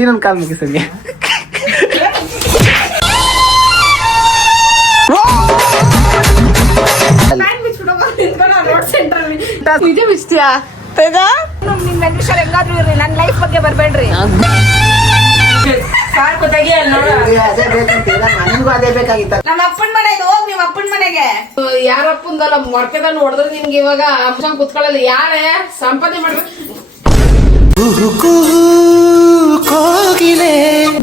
ಸೀನನ್ ಕಾಲ್ ಮುಗಿ ಸಂಜೆ. ನಿಜ ಬಿಸ್ತಿಯಾ ನಿಮ್ ವೆಂಕಟೇಶ್ವರ ಹೆಂಗಾದ್ರು ಇರ್ರಿ, ನನ್ ಲೈಫ್ ಬಗ್ಗೆ ಬರ್ಬೇಡ್ರಿ. ಅದೇ ಬೇಕಾಗಿತ್ತ. ನಮ್ಮ ಅಪ್ಪನ ಮನೆ ಇದು, ಹೋಗ್ ನಿಮ್ ಅಪ್ಪನ ಮನೆಗೆ. ಯಾರಪ್ಪಂದಲ್ಲ ಮೊರ್ಕೆದಲ್ಲಿ ಹೊಡೆದ್ರೆ ನಿಮ್ಗೆ ಇವಾಗ ಅಂಶ ಕುತ್ಕೊಳ್ಳಲ್ಲ. ಯಾರೇ ಸಂಪಾದನೆ ಮಾಡ್ಬೇಕು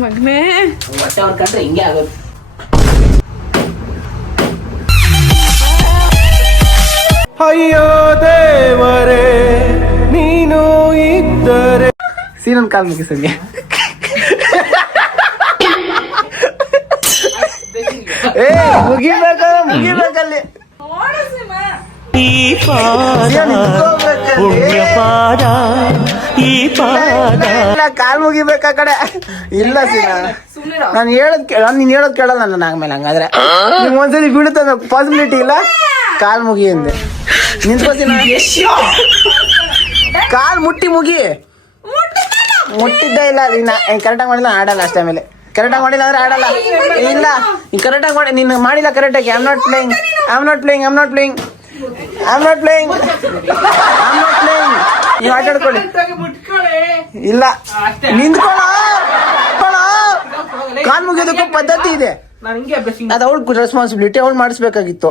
ಮಗ್ನೆ ಮತ್ತೆ ಅವ್ರ ಕಂಡ್ರೆ ಹಿಂಗೆ ಆಗೋದು. ಅಯ್ಯೋ ದೇವರೇ ನೀನು ಇದ್ದರೆ. ಸೀನನ್ ಕಾಲ್ ಮುಗಿ ಸಂಜೆ. ಮುಗಿಬೇಕಲ್ಲಿ ಈ ಪಾದ ಪುಣ್ಯ ಪಾದ, ಈ ಪಾದ. ಕಾಲ್ ಮುಗಿಬೇಕ ಕಡೆ ಇಲ್ಲ ಸೀನಾ. ನಾನು ನೀನ್ ಹೇಳೋದ್ ಕೇಳಲ್ಲ ನನ್ನ ಆಮೇಲೆ. ಹಂಗಾದ್ರೆ ನಿಮ್ ಒಂದ್ಸಲಿ ಬೀಳುತ್ತ ಪಾಸಿಬಿಲಿಟಿ ಇಲ್ಲ. ಕಾಲ್ ಮುಗಿ ಅಂದೆ. ನಿಂತ್ಕೋತೀನಿ. ಕಾಲ್ ಮುಟ್ಟಿ ಮುಗಿ. ಮುಟ್ಟಿದ್ದ ಇಲ್ಲ ಕರೆಕ್ಟಾಗಿ ಮಾಡಿಲ್ಲ ಆಡಲ್ಲ ಅಷ್ಟೇ. ಆಮೇಲೆ ಕರೆಕ್ಟಾಗಿ ಮಾಡಿಲ್ಲ ಅಂದ್ರೆ ಆಡಲ್ಲ. ಇಲ್ಲ ನೀನ್ ಕರೆಕ್ಟಾಗಿ ಮಾಡಿ, ನೀನು ಮಾಡಿಲ್ಲ ಕರೆಕ್ಟಾಗಿ. I am not playing. ನೀವು ಆಟ ಆಡ್ಕೊಳ್ಳಿ. ಇಲ್ಲ ನಿಂತ್ಕೊಳ್ಳ. ಕಾಲ್ ಮುಗಿಯೋದಕ್ಕೂ ಪದ್ಧತಿ ಇದೆ. ಅದು ಅವಳು ರೆಸ್ಪಾನ್ಸಿಬಿಲಿಟಿ, ಅವ್ಳು ಮಾಡಿಸ್ಬೇಕಾಗಿತ್ತು.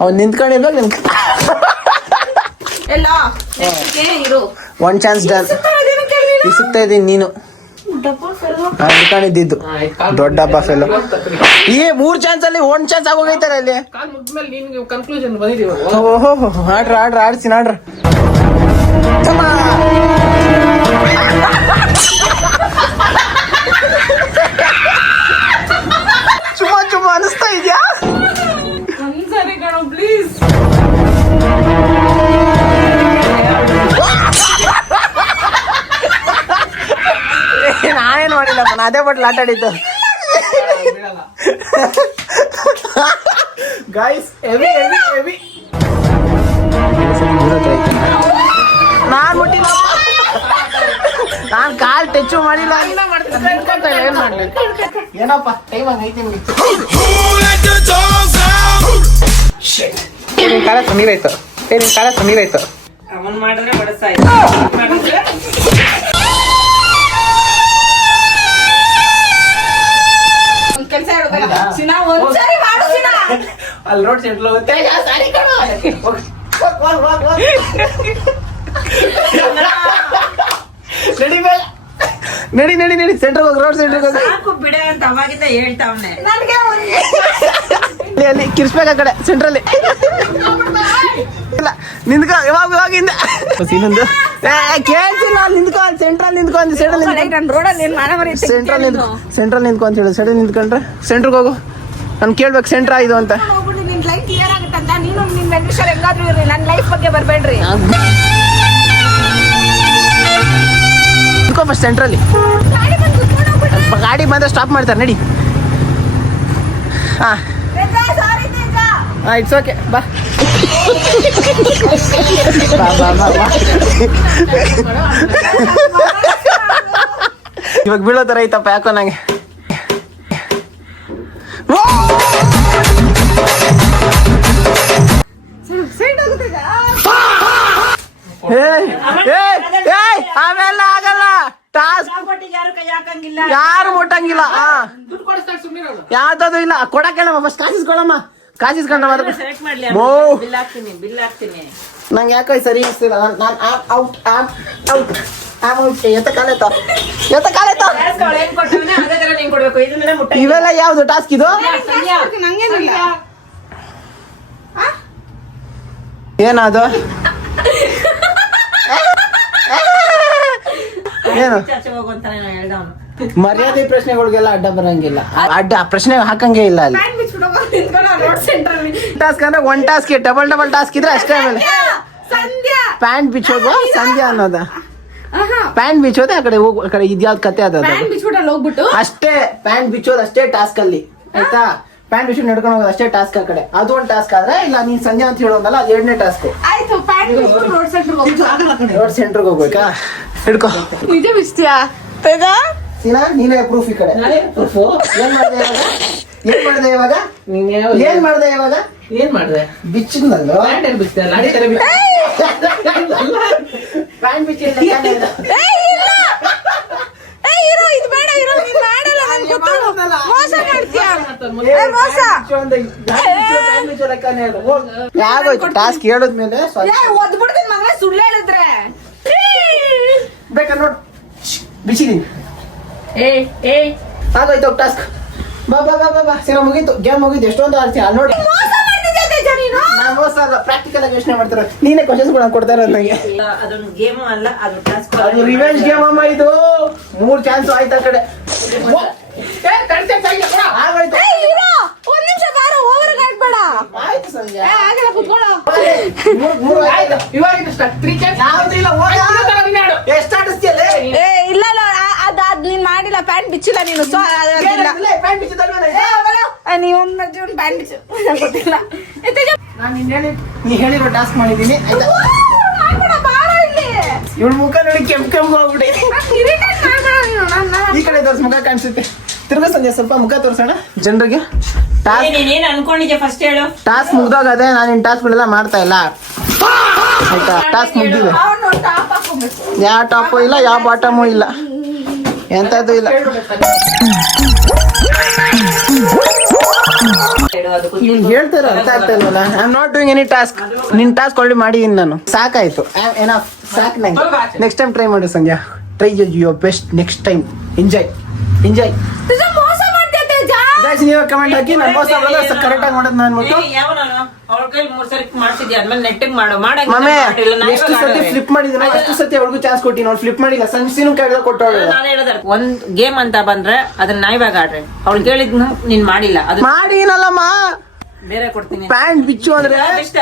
ಅವ್ನು ನಿಂತ್ಕೊಂಡಿದ್ವಾಗ ಒನ್ ಚಾನ್ಸ್ ಡನ್. ಇಸುತ್ತಾ ಇದೀನಿ ನೀನು ನಿಂತ್ಕೊಂಡಿದ್ದು ದೊಡ್ಡ ಹಬ್ಬ ಫೆಲ್. ಈ 3 ಚಾನ್ಸ್ ಅಲ್ಲಿ 1 ಚಾನ್ಸ್ ಆಗೋಗೈತಾರೆ ಅಲ್ಲಿ. ಓಹೋ ಆಡ್ತೀನಿ ಆಡ್ರ. ಚುಮ್ಮಾ ಅನಿಸ್ತಾ ಇದ್ಯಾ? ಪ್ಲೀಸ್. ನಾನೇನ್ ಮಾಡಿಲ್ಲಪ್ಪ, ನಾ ಅದೇ ಬಟ್ಲು ಆಟ ಆಡಿದ್ದು. ಗೈಸ್ ಹೆವಿ ನಾನ್ ಮುಟ್ಟಿಲ್ಲ. ನಾನ್ ಕಾಲ್ ಟಚ್ ಮಾಡಿಲ್ಲ. ಏನ್ ಮಾಡ್ಲಿ ಏನಪ್ಪ, ಟೈಮ್ ಹಂಗೈತಿ. ನಿನ್ ಕಾಲ ಸಮೀರಾಯ್ತು. ಅವನ್ ಮಾಡಿದ್ರೆ ಕೆಲ್ಸ ಇರೋದಲ್ಲ. ಸಿನಾ ಒಂದ್ಸರಿ ಮಾಡು ಸಿನಾ. ಅಲ್ಲಿ ರೋಡ್ ಸೆಂಟ್ರ್ ಹೋಗುತ್ತೆ. ನಡಿ ಸೆಂಟ್ರ್ ಹೋಗಿ, ರೋಡ್ ಸೆಂಟ್ರ್ ಹೋಗಿ. ಸಾಕು ಬಿಡೆ ಅಂತ ಅವಾಗಿಂದ ಹೇಳ್ತಾವ್ನೆ. ನನಗೆ ಅಲ್ಲಿ ಕಿರ್ಸ್ಬೇಕ ಕಡೆ ಸೆಂಟ್ರಲ್ಲಿ. ಇಲ್ಲ ನಿಂತ್ಕೊ ಇವಾಗಿಂದ ಇನ್ನೊಂದು ಕೇಳ್ತಿಲ್ಲ. ನಿಂತ್ಕೊ ಸೆಂಟ್ರಲ್ಲಿ ನಿಂತ್ಕೊ ಅಂತ. ಸೆಂಟ್ರಲ್ಲಿ ನಿಂತ್ಕೊ ಅಂತ ಹೇಳಿ. ಸೆಂಟ್ರಲ್ಲಿ ನಿಂತ್ಕೊಂಡ್ರೆ ಸೆಂಟ್ರಿಗೆ ಹೋಗು. ನಾನು ಕೇಳ್ಬೇಕು ಸೆಂಟ್ರ್ ಇದು ಅಂತ. ನಿನ್ ಲೈಫ್ ಕ್ಲಿಯರ್ ಆಗುತ್ತಂತ. ನೀನು ನಿನ್ ವೆಂಕಟೇಶ್ವರ ಹೆಂಗಾದ್ರು ಇರ್ರಿ, ನನ್ ಲೈಫ್ ಬಗ್ಗೆ ಬರ್ಬೇಡ್ರಿ. ಫಸ್ಟ್ ಸೆಂಟ್ರಲ್ಲಿ ಗಾಡಿ ಬಂದ್ರೆ ಸ್ಟಾಪ್ ಮಾಡ್ತಾರೆ. ನಡಿ. It's okay. ಬಾ ಇವಾಗ ಬೀಳೋ ತರ ಐತಪ್ಪ ಯಾಕೋ ನಂಗೆ. ಆಮೇಲೆ ಆಗಲ್ಲ. ಟಾಸ್ಕ್ ಯಾರು ಮುಟ್ಟಂಗಿಲ್ಲ. ಯಾವ್ದು ಇಲ್ಲ ಕೊಡಕ್ಕೆಲ್ಲ ಫಸ್ಟ್ ಕಾಸಿಸ್ಕೊಳಮ್ಮ. ಕಾಸಿಸ್ಕೊಂಡ ನಂಗೆ ಯಾಕೋ ಸರಿ ಅನಿಸ್ತಿಲ್ಲ. ಇವೆಲ್ಲ ಯಾವ್ದು ಟಾಸ್ಕ್ ಇದು? ಏನದು? ಏನು ಮರ್ಯಾದೆ ಪ್ರಶ್ನೆಗಳಿಗೆಲ್ಲ ಅಡ್ಡ ಬರಂಗಿಲ್ಲ. ಅಡ್ಡ ಪ್ರಶ್ನೆ ಹಾಕಂಗೆ ಇಲ್ಲ ಅಲ್ಲಿ. ಟಾಸ್ಕ್ ಅಂದ್ರೆ 1 ಟಾಸ್ಕ್ ಡಬಲ್ ಟಾಸ್ಕ್ ಇದ್ರೆ ಅಷ್ಟೇ. ಆಮೇಲೆ ಪ್ಯಾಂಟ್ ಬಿಚ್ಚೋದು ಸಂಧ್ಯಾ ಅನ್ನೋದ. ಪ್ಯಾಂಟ್ ಬಿಚ್ಚೋದೆ ಆ ಕಡೆ ಹೋಗು. ಆ ಕಡೆ ಇದ್ಯಾವ್ದು ಕತೆ ಅದ ಅಷ್ಟೇ. ಪ್ಯಾಂಟ್ ಬಿಚ್ಚೋದು ಅಷ್ಟೇ ಟಾಸ್ಕ್ ಅಲ್ಲಿ, ಆಯ್ತಾ? ಪ್ಯಾಂಟ್ ಬಿಚ್ಚು ನಡ್ಕೊಂಡು ಹೋಗೋದು ಅಷ್ಟೇ ಟಾಸ್ಕ್ ಆ ಕಡೆ. ಅದು ಒಂದು ಟಾಸ್ಕ್ ಆದ್ರೆ ಇಲ್ಲ ನೀನ್ ಸಂಜೆ ಅಂತ ಹೇಳೋದಲ್ಲ, ಅದು 2ನೇ ಟಾಸ್ಕ್. ಆಯ್ತು. ರೋಡ್ ಸೆಂಟರ್ಗೆ ಹೋಗ್ಬೇಕಾ? ಹಿಡ್ಕೋ. ನಿಜ ಬಿಡ್ತೀಯಾ ತೇಜಾ? ಸೀನಾ ನೀನೇ ಪ್ರೂಫ್ ಈ ಕಡೆ. ಪ್ರೂಫ್ ಏನ್ ಮಾಡ್ದೆ ಇವಾಗ? ಏನ್ ಮಾಡ್ದೆ ಇವಾಗ? ಏನ್ ಮಾಡ್ದೆ ಇವಾಗ? ಏನ್ ಮಾಡ್ದೆ? ಬಿಚ್ಚಿದ್ನಲ್ಲ ಪ್ಯಾಂಟ್ ಏನ್ ಬಿಚ್ಚಿದೆ? ಲಾಡಿ ತರ ಬಿಚ್ಚಿದೆ. ಪ್ಯಾಂಟ್ ಬಿಚ್ಚಿಲ್ಲ. ಇರೋ ಇದು ಬೇಡ, ಇರೋ ನೀನ್ ಮಾಡಲ್ಲ, ನನ್ಗೆ ಗೊತ್ತು. ಮೋಸ ಮಾಡ್ತೀಯಾ? ಮೋಸ. ಯಾಗೋಯ್ತು ಟಾಸ್ಕ್ ಹೇಳಿದ್ಮೇಲೆ ಒದ್ಬಿಡ್ತೀನಿ ಮಗ, ಸುಳ್ಳು ಹೇಳಿದ್ರೆ. ಬೇಕಾ ನೋಡು, ಬಿಚ್ಚಿದೀನಿ. ಆಗೋಯ್ತು ಟಾಸ್ಕ್. ಬಾ ಬಾ ಬಾ ಬಾ ಬಾ ಸೀನಾ ಮುಗೀತು, ಗೇಮ್ ಮುಗೀತು. ಎಷ್ಟೊಂದು ಆಡ್ತೀಯ ನೋಡಿ. ಮೋಸ ಮಾಡ್ತಿದ್ಯಾ ತೇಜಾ ನೀನು? ನಾನು ಮೋಸ ಅಲ್ಲ, ಪ್ರಾಕ್ಟಿಕಲ್ ಆಗಿ ಯೋಚನೆ ಮಾಡ್ತಾರೆ. ನೀನೇ ಕ್ವಶನ್ಸ್ ಕೊಡ್ತಾ ಇರೋದು ನನಗೆ. ಅದೊಂದು ಗೇಮ್ ಅಲ್ಲ, ಅದು ಟಾಸ್ಕ್. ಅದು ರಿವೆಂಜ್ ಗೇಮ್ ಅಮ್ಮ ಇದು. 3 ಚಾನ್ಸ್ ಆಯ್ತು ಆ ಕಡೆ. ಆಗೋಯ್ತು. ಒಂದ್ ನಿಮಿಷ ಬಾರ, ಓವರ್ ಆಡ್ಬೇಡ. ಆಯ್ತು ಸಂಜೆ. ಆಗಲ್ಲ, ಕುತ್ಕೊಳ್ಳೋ. ಮೂರು ಆಯ್ತು. ಇವಾಗ ಸ್ಟಾರ್ಟ್ 3 ಚಾನ್ಸ್. ಯಾವ್ದಿಲ್ಲ, ಎಷ್ಟು ಆಡಿಸ್ತೀಯಲ್ಲ? ಇಲ್ಲ ಇಲ್ಲ, ಅದ್ ನೀನ್ ಮಾಡಿಲ್ಲ, ಪ್ಯಾಂಟ್ ಬಿಚ್ಚಿಲ್ಲ ನೀನು. ಸೊ ಅದಿಲ್ಲ. ಪ್ಯಾಂಟ್ ಬಿಚ್ಚಿದಲ್ವೇನೆ? ನೀವೊಂದ್ ಪ್ಯಾಂಟ್ ಬಿಚ್ಚು ಗೊತ್ತಿಲ್ಲ. ನಾನು ನೀ ಹೇಳಿರೋ ಟಾಸ್ಕ್ ಮಾಡಿದ್ದೀನಿ ಆಯ್ತಾ? ಇವಳು ಮುಖ ನೋಡಿ ಕೆಂಪು ಹೋಗ್ಬಿಡಿ. ಈ ಕಡೆ ತೋರ್ಸ್, ಮುಖ ಕಾಣಿಸುತ್ತೆ. ತಿರ್ಗ ಸಂಜೆ ಸ್ವಲ್ಪ ಮುಖ ತೋರ್ಸೋಣ ಜನರಿಗೆ. ನೀನೇನ್ ಅನ್ಕೊಂಡಿದ್ಯಾ ಫಸ್ಟ್ ಹೇಳು. ಟಾಸ್ಕ್ ಮುಗ್ದೋಗದೆ, ನಾನು ಇನ್ ಟಾಸ್ಕ್ಗಳೆಲ್ಲ ಮಾಡ್ತಾ ಇಲ್ಲ ಆಯ್ತಾ? ಟಾಸ್ಕ್ ಮುಗ್ದಿದೆ. ಯಾವ ಟಾಪು ಇಲ್ಲ, ಯಾವ ಬಾಟಮು ಇಲ್ಲ, ಎಂತದ್ದು ಇಲ್ಲ. ಇವ್ನು ಹೇಳ್ತಾರ ಅರ್ಥ ಆಗ್ತಾ ಇಲ್ವಲ್ಲ. I am not doing any task. ನಿನ್ ಟಾಸ್ಕ್ ಆಲ್ರೆಡಿ ಮಾಡಿದೀನಿ ನಾನು. ಸಾಕಾಯ್ತು, ಸಾಕು ನಂಗೆ. ನೆಕ್ಸ್ಟ್ ಟೈಮ್ ಟ್ರೈ ಮಾಡು Sandhya. Try your best next time. Enjoy enjoy. ಮೋಸ ಮಾಡ್ತೀಯ ತೇಜಾ? ಗೈಸ್ ನೀವು ಕಮೆಂಟ್ ಹಾಕಿ. ನಾನು ಮೋಸ ಮಾಡೋದು ಕರೆಕ್ಟ್ ಆಗಿ ಮಾಡೋದು ನಾನು ಅಂದ್ಬಿಟ್ಟು. ಯಾವ ನಾನು ಅವಳ ಕೈ 3 ಸರಿ ಮಾಡ್ಸಿದ್ಯಾ, ಆದ್ಮೇಲೆ ನೆಟ್ಟಿಗೆ ಮಾಡು. ಮಮ್ಮಿ ಎಷ್ಟು ಸತಿ ಫ್ಲಿಪ್ ಮಾಡಿದ್ರೆ, ಎಷ್ಟು ಸತಿ ಅವಳಿಗೂ ಚಾನ್ಸ್ ಕೊಟ್ಟಿ. ಅವ್ಳು ಫ್ಲಿಪ್ ಮಾಡಿಲ್ಲ. ಸಂಜೀನು ಕೈಯಲ್ಲಿ ಕೊಟ್ಟವಳು. ನಾನು ಹೇಳೋದ ಒಂದ್ ಗೇಮ್ ಅಂತ ಬಂದ್ರೆ ಅದನ್ನ ನಾಯಿವಾಗ ಆಡ್ರಿ. ಅವ್ಳು ಕೇಳಿದ್ನು ನೀನ್ ಮಾಡಿಲ್ಲ, ಅದು ಮಾಡಿನಲ್ಲಮ್ಮ. ಬೇರೆ ಕೊಡ್ತೀನಿ. ಪ್ಯಾಂಟ್ ಬಿಚ್ಚು ಅಂದ್ರೆ ಇಷ್ಟ.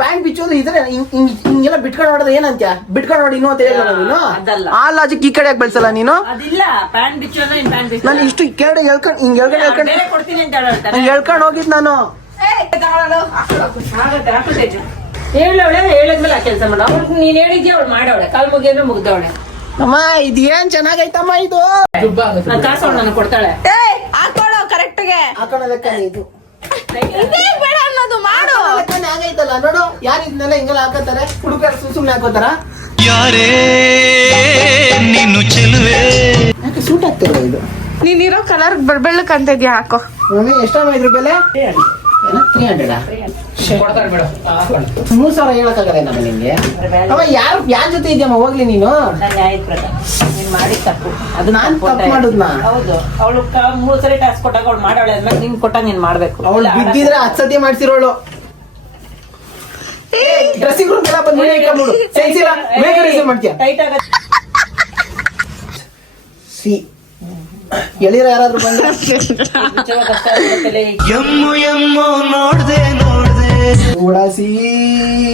ಪ್ಯಾಂಟ್ ಬಿಚ್ಚೋದು ಇದ್ರೆ ಹಿಂಗೆಲ್ಲ ಬಿಟ್ಕೊಂಡು ನೋಡೋದು ಏನಂತ್ಯ? ಬಿಟ್ಕೊಂಡು ನೋಡಿ ಇನ್ನೂ ಅಂತ ಹೇಳಿಲ್ಲ ನೀನು. ಅದಲ್ಲ. ಆ ಲಾಜಿಕ್ ಈ ಕಡೆ ಯಾಕೆ ಬೆಳ್ಸಲ್ಲ ನೀನು? ಅದಿಲ್ಲ, ಪ್ಯಾಂಟ್ ಬಿಚ್ಚು ಅಂದ್ರೆ ನೀನ್ ಪ್ಯಾಂಟ್ ಬಿಚ್ಚು. ನಾನು ಇಷ್ಟು ಕೆಳಗಡೆ ಎಳ್ಕೊಂಡು ಹಿಂಗೆ ಎಳ್ಕೊಂಡು ಬೇರೆ ಕೊಡ್ತೀನಿ ಅಂತ ಹೇಳ್ತಾರೆ. ಹಿಂಗೆ ಎಳ್ಕೊಂಡು ಹೋಗಿದ್ ನಾನು. ಹೇಳವಳೆ, ಹೇಳಿದ್ಮೇಲೆ ಆ ಕೆಲಸ ಮಾಡ. ಅವ್ಳು ನೀನ್ ಹೇಳಿದ್ಯಾ, ಅವಳು ಮಾಡವಳೆ. ಕಾಲ್ ಮುಗಿದ್ರೆ ಮುಗ್ದವಳೆ. ಅಮ್ಮ ಇದು ಏನ್ ಚೆನ್ನಾಗೈತಮ್ಮ ಇದು. ನಾನು ಕಾಸು ಅವಳು ನನಗೆ ಕೊಡ್ತಾಳೆ. ಹಾಕೊಳ್ಳೋ ಕರೆಕ್ಟ್ಗೆ. ಹಾಕೋಣದಕ್ಕೆ ಇದು ಇದೇ ಬೇಡ ಅನ್ನೋದು ಮಾಡು. ಆಗೈತಲ್ಲ ನೋಡು. ಯಾರು ಇದನ್ನೆಲ್ಲ ಹಿಂಗೆಲ್ಲ ಹಾಕೋತಾರೆ? ಹುಡುಗರು ಸುಮ್ಮನೆ ಹಾಕೋತಾರ? ಯಾರೇ ನೀನು ಚೆಲುವೆ. ಯಾಕೆ ಸೂಟ್ ಆಗ್ತಿಲ್ಲ ಇದು? ನೀನಿರೋ ಕಲರ್ ಬೆಳ್ಳಕ್ ಅಂತ ಇದ್ಯಾ, ಹಾಕೋ. ಮಮ್ಮಿ ಎಷ್ಟಮ್ಮ ಇದ್ರ ಬೆಲೆ? 300 ಕೊಡ್ತಾರೆ ಬಿಡು. 3000 ಹೇಳಕ್ಕಾಗಲ್ಲ ನಮ್ಮ ನಿಂಗೆ. ಅವ ಯಾರ ಜೊತೆ ಇದೆಯಮ್ಮ? ಹೋಗ್ಲಿ ನೀನು. ನಾನು ನ್ಯಾಯದ ಪ್ರಕಾರ ನೀನ್ ಮಾಡಿದ ತಪ್ಪು. ಅದು ನಾನ್ ತಪ್ಪು ಮಾಡುದ್ನಾ? ಹೌದು. ಅವಳು 3 ಸರಿ ಟಾಸ್ಕ್ ಕೊಟ್ಟಾಗ ಅವಳು ಮಾಡವಳೆ ಅಂದ್ಮೇಲೆ ನಿನ್ ಕೊಟ್ಟಾಗ ನೀನ್ ಮಾಡ್ಬೇಕು. ಅವಳು ಬಿದ್ದಿದ್ರೆ 10 ಸತಿ ಮಾಡ್ಸಿರೋಳು. ಡ್ರೆಸ್ಸಿಂಗ್ ರೂಮ್ ಎಲ್ಲ ಬಂದು ಇಟ್ಕೊಂಡ್ಬಿಡು. ಸೆನ್ಸಿಲ್ಲ ಮೇಕಪ್ ಮಾಡ್ತೀಯ. ಟೈಟ್ ಆಗ ಸಿ ಎಳೀರ ಯಾರಾದ್ರೂ ಬಂದ್ರೆ ಕಷ್ಟ ಆಗುತ್ತೆ. ಎಮ್ಮು ಎಮ್ಮು ನೋಡ್ದೆ ಉಡಾಸಿ.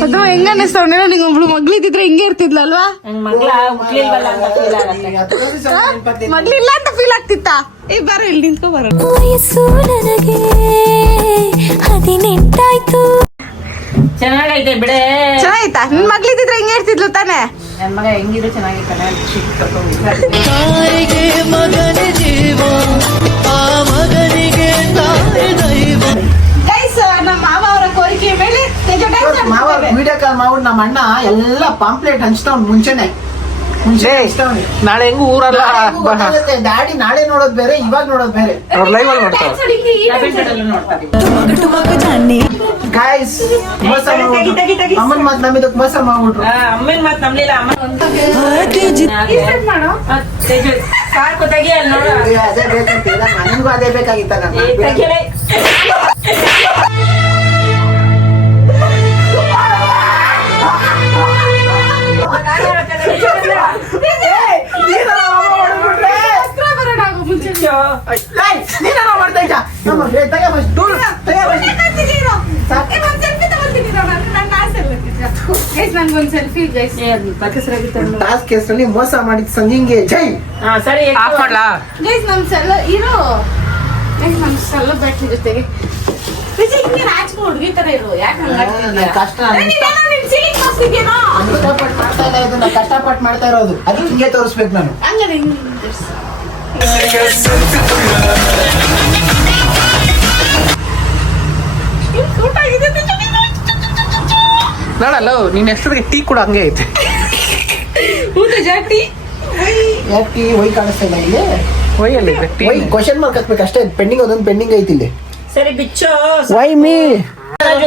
ಅದು ಹೆಂಗ ಅನ್ನಿಸ್ತಾವ? ನಿಂಗೆ ಒಬ್ಳು ಮಗ್ಳಿದ್ರೆ ಹಿಂಗೆ ಇರ್ತಿದ್ಲಲ್ವಾ? ನನ್ ಮಗ್ಳ ಹುಟ್ಲಿಲ್ವಲ್ಲ ಅಂತ feel ಆಗತ್ತೆ. ಮಗ್ಳಿಲ್ಲ ಅಂತ ಫೀಲ್ ಆಗ್ತಿತ್ತಾ? ಈ ಬಾರ ಇಲ್ಲಿ ನಿಂತ್ಕೊ ಬರೋ. ವಯಸ್ಸು ನನಗೆ 18 ಚೆನ್ನಾಗೈತೆ ಬಿಡೆ. ಚೆನ್ನಾಯ್ತಾ? ನಿನ್ ಮಗ್ಳಿದ್ರೆ ಹಿಂಗೆ ಇರ್ತಿದ್ಲು ತಾನೆ? ನನ್ ಮಗ ಹೆಂಗಿದ್ರು ಚೆನ್ನಾಗಿರ್ತಾನೆ. ತಾಯಿಗೆ ಮಗನ ಜೀವ, ಆ ಮಗನಿಗೆ ತಾಯಿ ದೈವ. ಗೈಸ್, ನಮ್ಮ ಮಾವ ಅವರ ಕೋರಿಕೆ ಮೇಲೆ ಮಾವ ವಿಡಿಯೋ ಕಾಲ್ ಮಾಡ್ಬಿಟ್ಟು ನಮ್ಮ ಅಣ್ಣ ಎಲ್ಲ ಪಾಂಪ್ಲೆಟ್ ಹಂಚ್ತಾವ್ ಮುಂಚೆನೆ. ನಾಳೆ ಹೆಂಗು ಊರಲ್ಲ ಡ್ಯಾಡಿ ನಾಳೆ ನೋಡೋದ್ ಬೇರೆ, ಇವಾಗ ನೋಡೋದ್ ಬೇರೆ. ಅವ್ರ ಲೈವ್ ಅಲ್ಲಿ ಮಾಡ್ತಾವ. ಗಾಯ್ಸ್ ಮೋಸ ಮಾಡ್ಬಿಟ್ರು. ಅಮ್ಮನ್ ಮಾತು ನಂಬಿದಕ್ ಮೋಸ ಮಾಡ್ಬಿಟ್ರು. ಅಮ್ಮನ್ ಮಾತ್ ನಂಬ್ಲಿಲ್ಲ. ಅಮ್ಮ ಸಾಕು ತೆಗಿ ಅಲ್ಲಿ ನೋಡು. ಅದೇ ಬೇಕಂತ ನನಗೂ ಅದೇ ಬೇಕಾಗಿತ್ತ. ತೆಗಿಯಲೇ. ಮಾಡ್ತಾ ಇದ್ದ ನಂಗೊಂದ್ ಸೆಲ್ಫಿ ಗೈಸ್. ಟಾಸ್ಕ್ ಹೆಸರಲ್ಲಿ ಮೋಸ ಮಾಡಿದ ಸಂಜಿಂಗೆ ಜೈ. ಸರಿ ಆಫ್ ಮಾಡ್ಲಾ? ಗೈಸ್ ನಮ್ ಸೆಲ್ಲ ಇರೋ ಗೈಸ್ ನಮ್ ಸೆಲ್ಲ ಬ್ಯಾಟ್ರಿ ಜೊತೆಗೆ ಹಿಂಗೆ ರಾಜ್ಕೋ ಹುಡುಗಿ ತರ ಇರು. ಯಾಕೆ ಕಷ್ಟ ಕಷ್ಟಪಟ್ಟು ಪಾಟ್ ಮಾಡ್ತಾ ಇರೋದು, ಅದು ಹಿಂಗೆ ತೋರಿಸ್ಬೇಕು ನಾನು. ಹಂಗಾರೆ ನೋಡಲ್ಲ ನಿನ್ನ ಹೆಸರಿಗೆ ಟೀ ಕೂಡ ಹಂಗೆ ಐತೆ. ಜಾಟಿ ಯಾಕೆ ಹೊಯ್ ಕಾಣಿಸ್ತಾ ಇಲ್ಲ ಇಲ್ಲಿ? ಒಯ್ಯಲ್ಲಿ ಹೊಯ್ ಕ್ವಶನ್ ಮಾರ್ಕ್ ಹಾಕ್ಬೇಕು ಅಷ್ಟೇ. ಪೆಂಡಿಂಗ್ ಒಂದೊಂದು ಪೆಂಡಿಂಗ್ ಐತಿ ಇಲ್ಲಿ. ಸರಿ ಬಿಚ್ಚು. ವೈ ಮೀ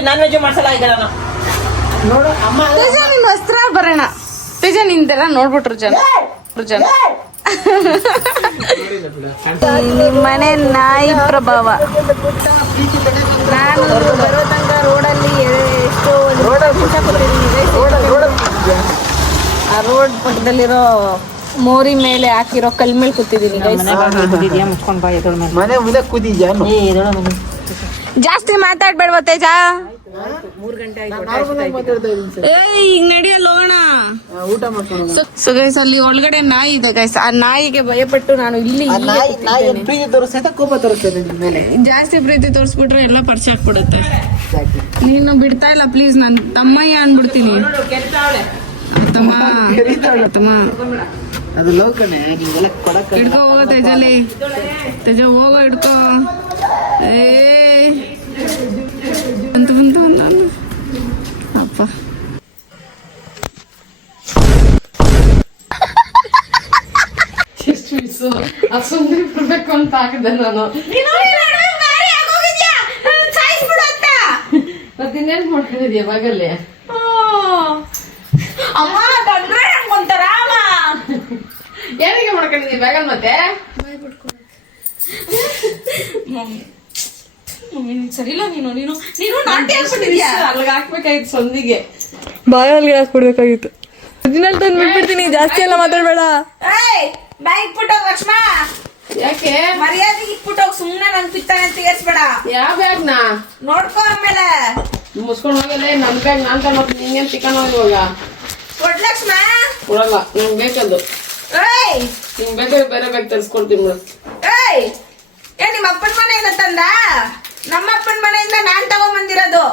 ನಾನ್ ವೆಜ್ ಮಾಡ್ಸಲ್ಲ ಈಗ ನಾನು. ನೋಡು ಅಮ್ಮ ತೇಜ ನಿನ್ ವಸ್ತ್ರ ಬರೋಣ. ತೇಜ ನಿಂದೆಲ್ಲ ನೋಡ್ಬಿಟ್ರು ಜನ. ಮನೆ ನಾಯಿ ಪ್ರಭಾವ. ನಾನು ಬರೋ ತನಕ ರೋಡಲ್ಲಿ ಎಷ್ಟೋ ನಿಮಿಷ ಕೂತಿದ್ದೀನಿ. ಆ ರೋಡ್ ಪಕ್ಕದಲ್ಲಿರೋ ಮೋರಿ ಮೇಲೆ ಹಾಕಿರೋ ಕಲ್ ಮೇಲೆ ಕೂತಿದ್ದೀನಿ. ಮನೆ ಮುಂದೆ ಕೂತಿದ್ಯಾ? ಜಾಸ್ತಿ ಮಾತಾಡ್ಬೇಡ್ವ ತೇಜ. 3 ಗಂಟೆ ಆಯ್ತು. ಈಗ ನಡೆಯಲ್ಲೋಣ. ಊಟ ಮಾಡ್ಕೊಂಡು ಸೊ ಗೈಸ್ ಅಲ್ಲಿ ಒಳಗಡೆ ನಾಯಿ ಇದೆ ಗೈಸ್. ಆ ನಾಯಿಗೆ ಭಯಪಟ್ಟು ನಾನು ಇಲ್ಲಿ ನಾಯಿ ಪ್ರೀತಿ ತೋರಿಸ್ತೈತೆ, ಕೋಪ ತೋರಿಸ್ತೈತೆ ನಿನ್ ಮೇಲೆ. ಜಾಸ್ತಿ ಪ್ರೀತಿ ತೋರಿಸ್ಬಿಟ್ರೆ ಎಲ್ಲ ಪರಿಚಯ ಆಗ್ಬಿಡುತ್ತೆ. ನೀನು ಬಿಡ್ತಾ ಇಲ್ಲ ಪ್ಲೀಸ್. ನಾನು ತಮ್ಮಯ್ಯ ಅನ್ಬಿಡ್ತೀನಿ. ತಮ್ಮ ತಮ್ಮ ಅದು ಲೋಕನೆ ನಿಂಗೆಲ್ಲ ಕೊಡಕ. ಹಿಡ್ಕೋ ಹೋಗೋ ತೇಜಲಿ. ತೇಜ ಹೋಗೋ ಹಿಡ್ಕೋ. ಬಂತು ಅಪ್ಪ. ಸುಮ್ಮನೆ ಬಿಡ್ಬೇಕು ಅಂತ ಹಾಕಿದೆ ನಾನು. ಮತ್ತಿನ್ನೇನ್ ಮಾಡ್ಕೊಂಡಿದ್ಯಾ ಬಾಗಲ್ಲಿ? ಅಮ್ಮ ಬಂದ್ರೆ ನಂಗೊಂಥರ ಅಮ್ಮ. ಏನಿಗೆ ಮಾಡ್ಕೊಂಡಿದ್ಯಾ ಬ್ಯಾಗಲ್ ಮತ್ತೆ? ಸರಿಲ್ಲ ನೀನು ನೀನು ನೀನು ನಾಟ್ಯ ಹಾಕ್ಬಿಟ್ಟಿದ್ಯಾ. ಅಲ್ಲಿಗೆ ಹಾಕ್ಬೇಕಾಗಿತ್ತು ಸಂದಿಗೆ. ಬಾಯಲ್ಲಿ ಹಾಕ್ಬಿಡ್ಬೇಕಾಗಿತ್ತು. ಒರಿಜಿನಲ್ ತಂದು ಬಿಟ್ಬಿಡ್ತೀನಿ, ಜಾಸ್ತಿ ಎಲ್ಲ ಮಾತಾಡ್ಬೇಡ. ಬ್ಯಾಗ್ ಇಟ್ಬಿಟ್ಟೋಗ್ ಲಕ್ಷ್ಮ. ಯಾಕೆ ಮರ್ಯಾದೆ ಇಟ್ಬಿಟ್ಟೋಗ್. ಸುಮ್ನೆ ನನ್ ಪಿತ್ತಾನೆ ತೆಗೆಸ್ಬೇಡ. ಯಾವ ಬ್ಯಾಗ್ನ ನೋಡ್ಕೊ ಆಮೇಲೆ. ಮುಸ್ಕೊಂಡ್ ಹೋಗಲ್ಲ. ನನ್ ಬ್ಯಾಗ್ ನಾನ್ ತಗೊಂಡ್ ನಿಂಗೇನ್ ಚಿಕನ್ ಇವಾಗ ಕೊಡ್ ಲಕ್ಷ್ಮ. ಕೊಡಲ್ಲ. ನಂಗೆ ಬೇಕದು. ನಿಂಗ್ ಬೇಕಾದ್ರೆ ಬೇರೆ ಬ್ಯಾಗ್ ತರಿಸ್ಕೊಡ್ತೀನಿ. ನಿಮ್ಮ ಅಪ್ಪನ ಮನೆಯಿಂದ ತಂದ? ನಮ್ಮ ಅಪ್ಪನ ಮನೆಯಿಂದ ನಾನ್ ತಗೊಂಡ್ಬಂದಿರೋದು.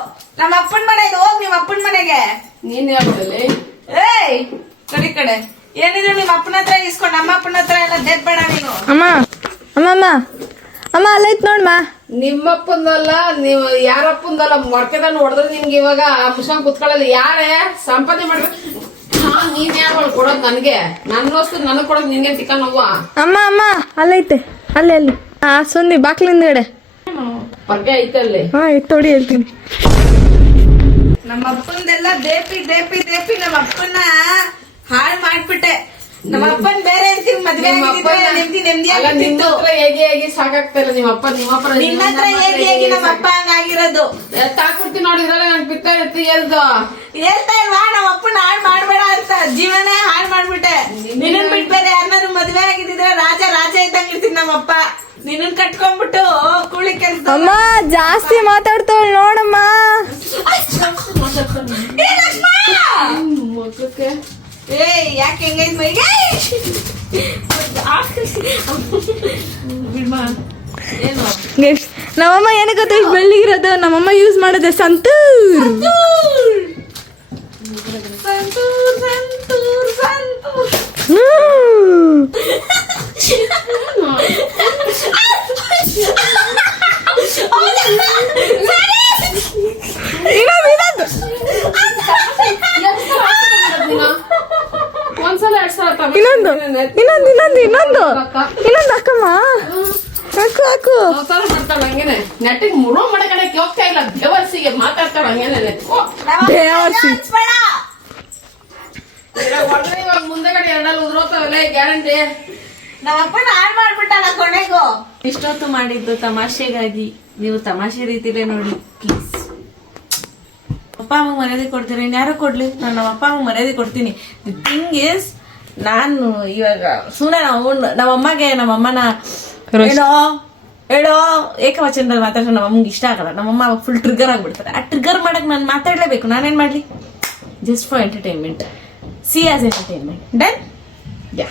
ನಮ್ಮ ಅಪ್ಪನ ಮನೆ ಇದು. ಹೋಗ್ ನಿಮ್ಮ ಅಪ್ಪನ ಮನೆಗೆ. ನೀನ್ ಯಾವ್ದಲ್ಲಿ? ಕಡೆ ಏನಿದ್ರು ನಿಮ್ಮ ಅಪ್ಪನ ಹತ್ರ ಇಸ್ಕೊಂಡ್ ನಮ್ಮ ಅಪ್ಪನ ಹತ್ರ ಎಲ್ಲ ದೇದ್ಬೇಡ ನೀನು. ಅಮ್ಮ ಅಮ್ಮ ಅಮ್ಮ ಅಮ್ಮ ಅಲ್ಲೈತ್ ನೋಡ್ಮ. ನಿಮ್ಮಪ್ಪಂದಲ್ಲ, ನೀವು ಯಾರಪ್ಪಂದಲ್ಲ. ಮೊರ್ಕೆದ ಹೊಡೆದ್ರೆ ನಿಮ್ಗೆ ಇವಾಗ ಮುಸ್ಕೊಂಡ್ ಕುತ್ಕೊಳ್ಳಲ್ಲ. ಯಾರೇ ಸಂಪಾದನೆ ಮಾಡ್ಬೇಕು. ನೀನ್ ಯಾರು ಕೊಡೋದ್ ನನ್ಗೆ? ನನ್ನ ವಸ್ತು ನನಗ್ ಕೊಡೋದ್ ನಿನ್ಗೆ ಚಿಕನ್ ಹೋಗುವ. ಅಮ್ಮ ಅಮ್ಮ ಅಲ್ಲೈತೆ. ಅಲ್ಲಿ ಆ ಸುಂದಿ ಬಾಕ್ಲಿಂದಗಡೆ ಪರ್ಕೆ ಐತಲ್ಲಿ. ಹಾ ಎತ್ತೋಡಿ ಹೇಳ್ತೀನಿ. ನಮ್ಮ ಅಪ್ಪಂದೆಲ್ಲ ದೇಪಿ ದೇಪಿ ದೇಪಿ ನಮ್ಮ ಅಪ್ಪನ ಹಾಳ್ ಮಾಡ್ಬಿಟ್ಟೆ. ನಮ್ಮ ಅಪ್ಪನ್ ಬೇರೆ ಅಂತೀನಿ ಮದ್ವೆ ನೆಮ್ಮದಿ ಹೇಗೆ ಸಾಕಾಗ್ತಾ ಇಲ್ಲ. ನಿಮ್ಮಪ್ಪ ನಿನ್ನ ಹತ್ರ ಹೇಗೆ ನಮ್ಮ ಅಪ್ಪ ಹಂಗಾಗಿರೋದು. ತಾಕುಡ್ತಿ ನೋಡಿ ಇದ್ರಲ್ಲ ನನ್ ಪಿತ್ತ ಎತ್ತಿ ಎಲ್ದು ಹೇಳ್ತಾ ಇಲ್ವಾ ನಮ್ಮ ಅಪ್ಪನ ಹಾಳ್ ಮಾಡ್ಬೇಡ ಅಂತ. ಜೀವನ ಹಾಳ್ ಮಾಡ್ಬಿಟ್ಟೆ. ನಿನ್ನನ್ ಬಿಟ್ ಬೇರೆ ಯಾರನ್ನಾರು ಮದ್ವೆ ಆಗಿದ್ರೆ ರಾಜ ರಾಜ ಇದ್ದಂಗ್ ಇರ್ತೀನಿ ನಮ್ಮಪ್ಪ. ನಿನ್ನನ್ ಕಟ್ಕೊಂಡ್ಬಿಟ್ಟು ಕೂಲಿ ಕೆಲ್ಸ. ಅಮ್ಮ ಜಾಸ್ತಿ ಮಾತಾಡ್ತಾವಳು ನೋಡಮ್ಮ. ಮಕ್ಕಕ್ಕೆ ಯಾಕೆ ಹೆಂಗೈತ್ ಮೈಗೆ ನಮ್ಮಮ್ಮ ಏನಕ್ಕೆ ಗೊತ್ತಾ ಇಷ್ಟು ಬೆಳ್ಳಿಗಿರೋದು? ನಮ್ಮಮ್ಮ ಯೂಸ್ ಮಾಡೋದೆ ಸಂತೂರ್. ಒಂದ್ಸಲ 2 ಸಲ ಇನ್ನೊಂದು ಇನ್ನೊಂದು ಇನ್ನೊಂದು ಇನ್ನೊಂದು ಇನ್ನೊಂದು ಹಾಕಮ್ಮ. ಹಾಕು ಹಾಕು. ಮಾಡ್ತಾಳ ಹಂಗೇನೆ. ನೆಟ್ಟಿಗೆ ಮುರೋ ಮಾಡಕ್ಕೆ ಹೋಗ್ತಾ ಇಲ್ಲ. ದೇವರ್ಸಿಗೆ ಮಾತಾಡ್ತಾಳ ಹಂಗೇನೆ. ದೇವರ್ಸಿ ಇವಾಗ ಮುಂದೆಗಡೆ 2 ಉದ್ರೋತಾವಲ್ಲ ಗ್ಯಾರಂಟಿ. ನಮ್ಮಪ್ಪನ ಹಾಳ್ ಮಾಡ್ಬಿಟ್ಟಲ್ಲ ಕೊನೆಗೂ. ಇಷ್ಟೊತ್ತು ಮಾಡಿದ್ದು ತಮಾಷೆಗಾಗಿ. ನೀವು ತಮಾಷೆ ರೀತಿಲೇ ನೋಡಿ ಪ್ಲೀಸ್. ಅಪ್ಪ ಅಮ್ಮಗೆ ಮರ್ಯಾದೆ ಕೊಡ್ತೀನಿ. ಇನ್ಯಾರು ಕೊಡ್ಲಿ, ನಾನು ನಮ್ಮ ಅಪ್ಪ ಅಮ್ಮಗೆ ಮರ್ಯಾದೆ ಕೊಡ್ತೀನಿ. ದಿ ಥಿಂಗ್ ಇಸ್, ನಾನು ಇವಾಗ ಸುಮ್ಮನೆ ನಮ್ಮಮ್ಮಗೆ ನಮ್ಮಮ್ಮನ ಹೇಳೋ ಏಕವಚನದಲ್ಲಿ ಮಾತಾಡಿದ್ರೆ ನಮ್ಮಮ್ಮಗೆ ಇಷ್ಟ ಆಗಲ್ಲ. ನಮ್ಮಮ್ಮ ಅವಾಗ ಫುಲ್ ಟ್ರಿಗರ್ ಆಗ್ಬಿಡ್ತಾರೆ. ಆ ಟ್ರಿಗರ್ ಮಾಡಕ್ ನಾನು ಮಾತಾಡ್ಲೇಬೇಕು. ನಾನೇನ್ ಮಾಡ್ಲಿ? Just for entertainment. C as entertainment. Done. Yeah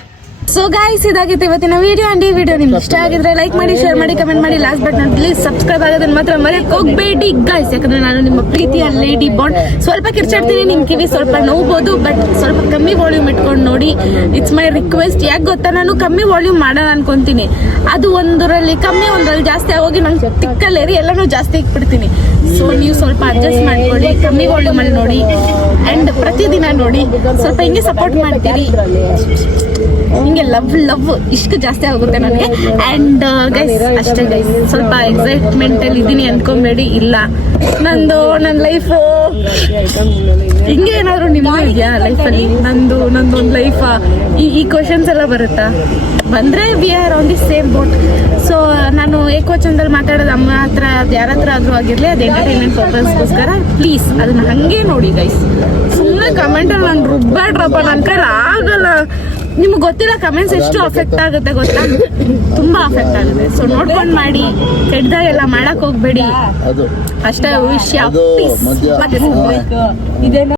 so guys ಇದಾಗಿತ್ತು ಇವತ್ತಿನ ವಿಡಿಯೋ. ಅಂಡ್ ಈ ವಿಡಿಯೋ ನಿಮ್ಗೆ ಇಷ್ಟ ಆಗಿದ್ರೆ ಲೈಕ್ ಮಾಡಿ, ಶೇರ್ ಮಾಡಿ, ಕಮೆಂಟ್ ಮಾಡಿ. Last but not please subscribe ಆಗೋದನ್ನ ಮಾತ್ರ ಮರೆಯಕ್ಕೆ ಹೋಗ್ಬೇಡಿ ಗೈಸ್. ಯಾಕಂದ್ರೆ ನಾನು ನಿಮ್ಮ ಪ್ರೀತಿಯ ಲೇಡಿ ಬಾಂಡ್. ಸ್ವಲ್ಪ ಕಿರ್ಚಾಡ್ತೀನಿ, ನಿಮ್ ಕಿವಿ ಸ್ವಲ್ಪ ನೋವ್ಬೋದು, ಬಟ್ ಸ್ವಲ್ಪ ಕಮ್ಮಿ ವಾಲ್ಯೂಮ್ ಇಟ್ಕೊಂಡು ನೋಡಿ. It's my request. ಯಾಕೆ ಗೊತ್ತಾ, ನಾನು ಕಮ್ಮಿ ವಾಲ್ಯೂಮ್ ಮಾಡೋಣ ಅನ್ಕೊಂತೀನಿ, ಅದು ಒಂದರಲ್ಲಿ ಕಮ್ಮಿ ಒಂದರಲ್ಲಿ ಜಾಸ್ತಿ ಆಗೋಗಿ ನಂಗೆ ತಿಕ್ಕಲ್ಲೇರಿ ಎಲ್ಲಾನು ಜಾಸ್ತಿ ಇಕ್ಬಿಡ್ತೀನಿ. ಸೊ ನೀವು ಸ್ವಲ್ಪ ಅಡ್ಜಸ್ಟ್ ಮಾಡ್ಕೊಳ್ಳಿ, ಕಮ್ಮಿ ವಾಲ್ಯೂಮ್ ಅಲ್ಲಿ ನೋಡಿ ಅಂಡ್ ಪ್ರತಿದಿನ ನೋಡಿ. ಸ್ವಲ್ಪ ಹಿಂಗೆ ಸಪೋರ್ಟ್ ಮಾಡ್ತೀರಿ, ಹಿಂಗೆ ಲವ್ ಇಷ್ಟು ಜಾಸ್ತಿ ಆಗುತ್ತೆ ನನಗೆ. ಅಂಡ್ ಗೈಸ್ ಅಷ್ಟೇ ಗೈಸ್, ಸ್ವಲ್ಪ ಎಕ್ಸೈಟ್ಮೆಂಟ್ ಅಲ್ಲಿ ಇದ್ದೀನಿ ಅನ್ಕೊಂಬೇಡಿ. ಇಲ್ಲ, ನನ್ನ ಲೈಫು ಹಿಂಗೆ ಏನಾದ್ರು ನಿಮ್ಗೆ ಇದೆಯಾ ಲೈಫಲ್ಲಿ? ನಂದೊಂದು ಲೈಫ್ ಈ ಕ್ವಶನ್ಸ್ ಎಲ್ಲ ಬರುತ್ತಾ? ಬಂದ್ರೆ we are on the same boat. So ನಾನು ಏಕವಚನದಲ್ಲಿ ಮಾತಾಡೋದು ಅಮ್ಮ ಹತ್ರ ಯಾರ ಹತ್ರ ಆದ್ರೂ ಆಗಿರ್ಲಿ, ಅದು ಎಂಟರ್ಟೈನ್ಮೆಂಟ್ ಪರ್ಪಸ್ಗೋಸ್ಕರ. ಪ್ಲೀಸ್ ಅದನ್ನ ಹಂಗೆ ನೋಡಿ ಗೈಸ್. ಸುಮ್ಮನೆ ಕಮೆಂಟಲ್ಲಿ ನಾನು ರುಬ್ಬ್ಯಾಡ್ರಪ್ಪ, ನನ್ನ ಕೈಲಿ ಆಗಲ್ಲ. ನಿಮ್ಗೆ ಗೊತ್ತಿಲ್ಲ ಕಮೆಂಟ್ಸ್ ಎಷ್ಟು ಅಫೆಕ್ಟ್ ಆಗುತ್ತೆ ಗೊತ್ತಾ? ತುಂಬಾ ಅಫೆಕ್ಟ್ ಆಗುತ್ತೆ. ಸೊ ನೋಡ್ಕೊಂಡ್ ಮಾಡಿ, ಕೆಟ್ಟದಾಗೆಲ್ಲ ಮಾಡಕ್ ಹೋಗ್ಬೇಡಿ ಅಷ್ಟೇ ವಿಷಯ.